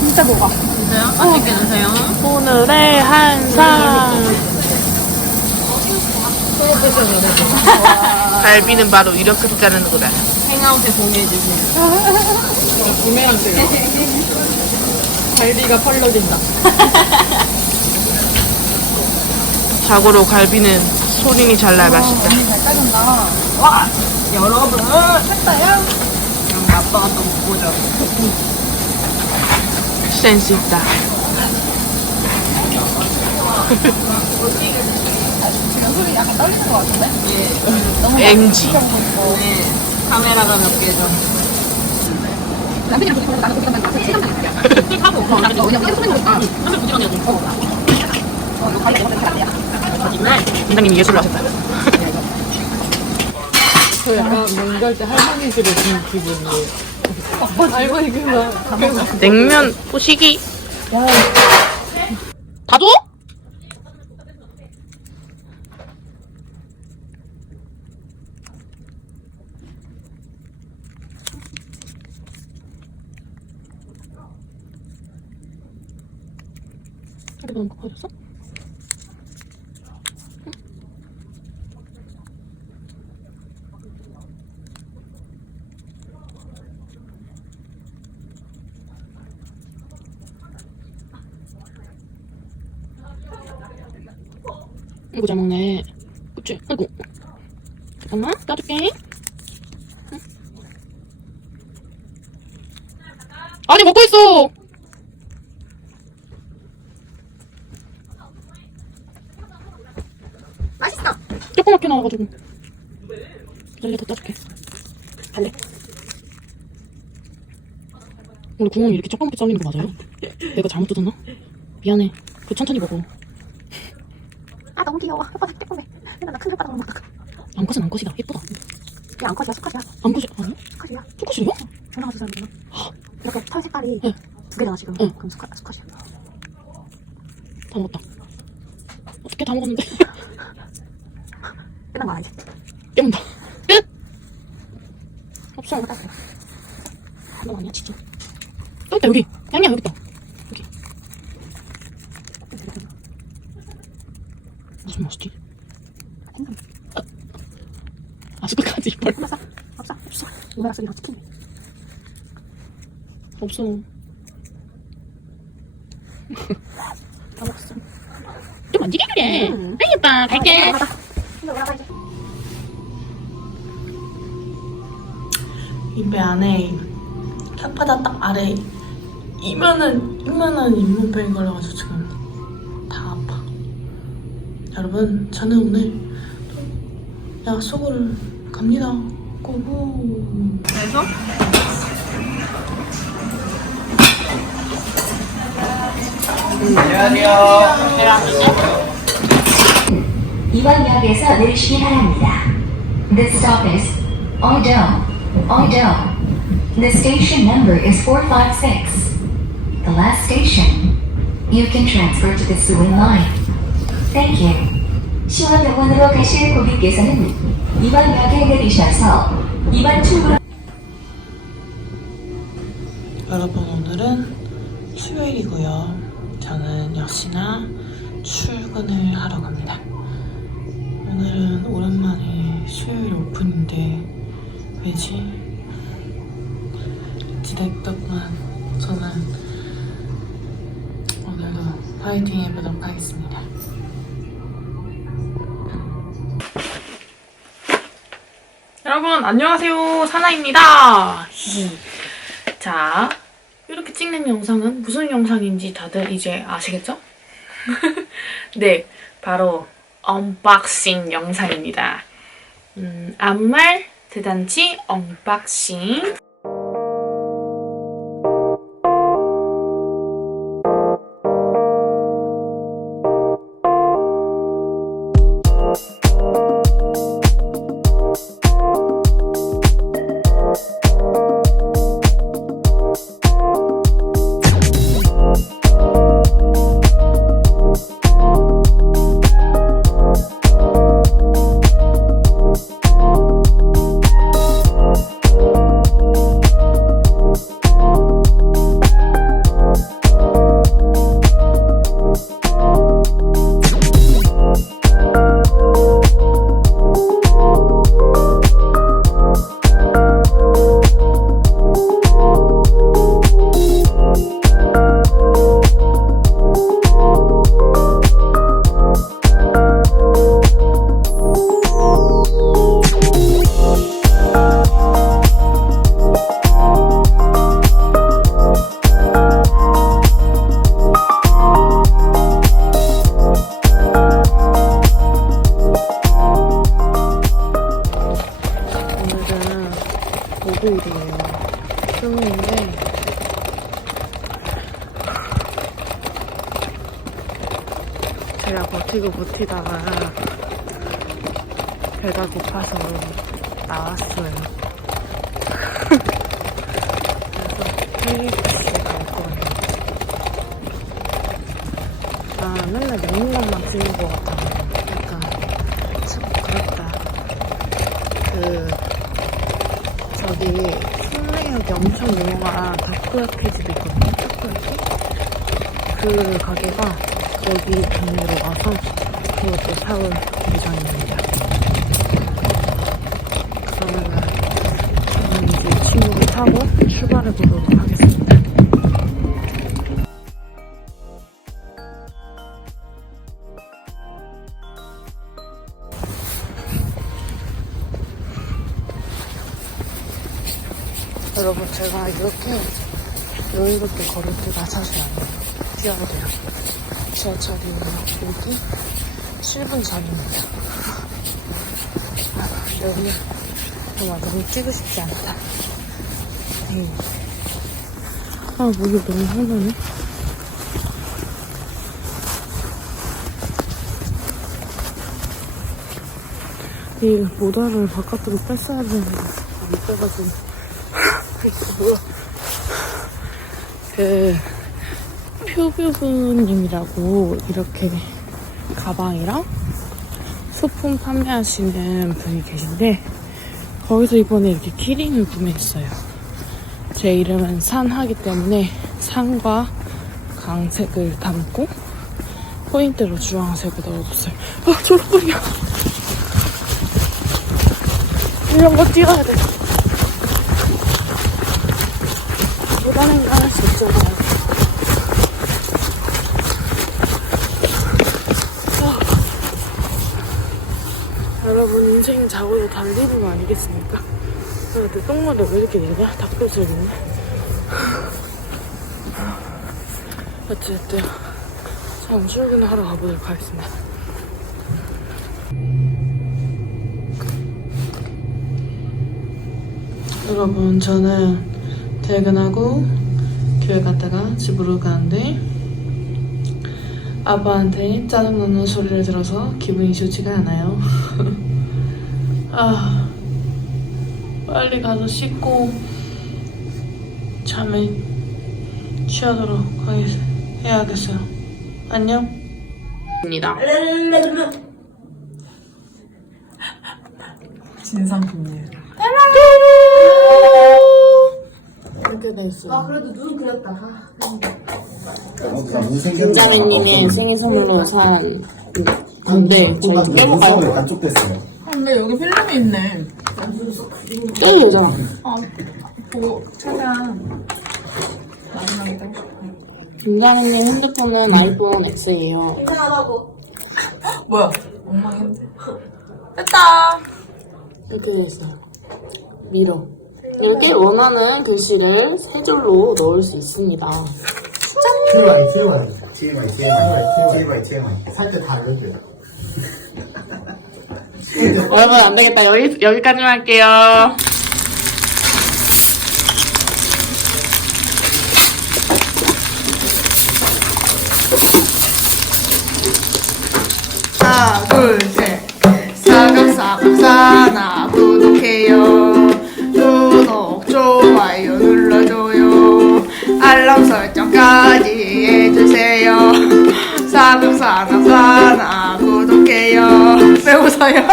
진짜 녹아. 진짜요? 맛있게 드세요. 오늘의 한상. 갈비는 바로 이렇게 자르는 거다. 행아웃에 공유해주세요. 구매랑 돼요. 갈비가 펄럭인다. 자고로 갈비는 소린이 잘라야 맛있다. 여러분, 했어요? 그럼 아빠가 또 보죠. 센스 있다. 앵지. 네, 카메라가 몇 개죠. 원장님 예술로 하셨다. 저 약간 뭔가 때 할머니 집에 든 기분이에요. 할머니 그만. 냉면 포시기. 다 줘? 하루 너무 커졌어? 이거 잘 먹네. 그치? 아이고. 잠깐만, 따줄게. 응. 아니, 먹고 있어! 조그맣게 나와가지고. 달래 더 따줄게. 달래. 오늘 구멍이 이렇게 조그맣게 잘리는 거 맞아요? 내가 잘못 뜯었나? 미안해. 그 천천히 먹어. 아 너무 귀여워 혓바닥 떼꾸매 맨날 나큰 혓바닥으로 먹다가 암컷은 암컷이다. 예쁘다. 이게 암컷이야 수컷이야 암컷이, 아니? 수컷이야 수컷이래요? 전화가 주사람이구나 이렇게 털 색깔이 응. 두 개잖아 지금 응. 그럼 수컷, 수컷이야 다 먹었다. 어떻게 다 먹었는데? 끝난 거 알지? 깨문다. 끝! 없어. 너 아니야, 진짜. 또 있다, 여기. 양양, 여기 있다. 여기. 무슨 맛이지? 행동 아, 스프까지 벌. 없어 없어 없어 이거랑 쓰기랑 치킨 없어. 다 먹었어 좀 만지게 그래. 음. 아이, 오빠, 갈게. 입에 안에 혓바닥 딱 아래 이만한 이만한 잇몸병이 걸려가지고 지금 다 아파. 여러분 저는 오늘 약속을 갑니다. 고고. 그래서 이번역에서 내리시기 바랍니다. This stop is Oido, Oido. The station number is 456. The last station. You can transfer to the Suin line. Thank you. 시원병원으로 가실 고객께서는 이번 역에 내리셔서 이번 출구로 여러분 오늘은 수요일이고요. 저는 역시나 출근을 하러 갑니다. 오늘은 오랜만에 수요일 오픈인데 왜지? 기다렸더만 저는 오늘도 파이팅 해보도록 하겠습니다. 여러분 안녕하세요 사나입니다. 자, 이렇게 찍는 영상은 무슨 영상인지 다들 이제 아시겠죠? 네, 바로 언박싱 영상입니다. 음, 아무 말 대단치 언박싱. 버티다가 배가 고파서 나왔어요. 그래서 KFC 갈 거예요. 아, 맨날 먹는 것만 찍는 것 같아. 약간, 참, 그렇다. 그, 저기, 송내역에 엄청 유명한 다코야키 집이 있거든요. 타코야키? 그 가게가 여기 동네로 와서 그것도 사올 예정입니다. 그러면은, 저는 이제 친구를 타고 출발해 보도록 하겠습니다. 여러분 제가 이렇게 여유롭게 걸을 때가 사실 아니에요. 뛰어야 돼요. 지하철이 오기 7분 전입니다. 오늘 정말 너무 뛰고 싶지 않다. 에이. 아, 목이 너무 화나네. 이 모자를 바깥으로 뺐어야 되는데 안 빼가지고 뭐야 그 표교부님이라고 이렇게 가방이랑 소품 판매하시는 분이 계신데 거기서 이번에 이렇게 키링을 구매했어요 제 이름은 산하기 때문에 산과 강색을 담고 포인트로 주황색을 넣어줬어요 아 졸업이야 이런 거 찍어야 돼. 불가능은 할수 있잖아요. 아, 여러분, 인생은 자고도 달리는 거 아니겠습니까? 근데 똥물을 왜 이렇게 내냐? 닭뼈질 있네. 어쨌든, 자, 출근을 하러 가보도록 하겠습니다. 여러분 저는 퇴근하고 교회 갔다가 집으로 가는데 아빠한테 짜증나는 소리를 들어서 기분이 좋지가 않아요 아 빨리 가서 씻고 잠에 취하도록 하겠, 해야겠어요 안녕 입니다 진상품이에요. 이렇게 됐어요 아, 그래도 눈 그렸다. 김자매님의 생일 선물로 산 건데 저희 빼볼까요? 단축됐어요. 아, 근데 여기 필름이 있네. 빼도 되잖아 아, 보고 최대한 마지막에 싶어. 김자매님 핸드폰은 아이폰 X예요 뭐야? 엉망인데. 됐다. 이렇게 돼 있어요. 미러. 이렇게 원하는 글씨를 세 줄로 넣을 수 있습니다. TMI, TMI, TMI, TMI, TMI, TMI. 살때 다 이렇게. 여러분 안 되겠다. 여기 여기까지만 할게요. 사각사각사나 구독해요. 구독, 좋아요 눌러줘요. 알람 설정까지 해주세요. 사각사각사나 사요. 매우 사요.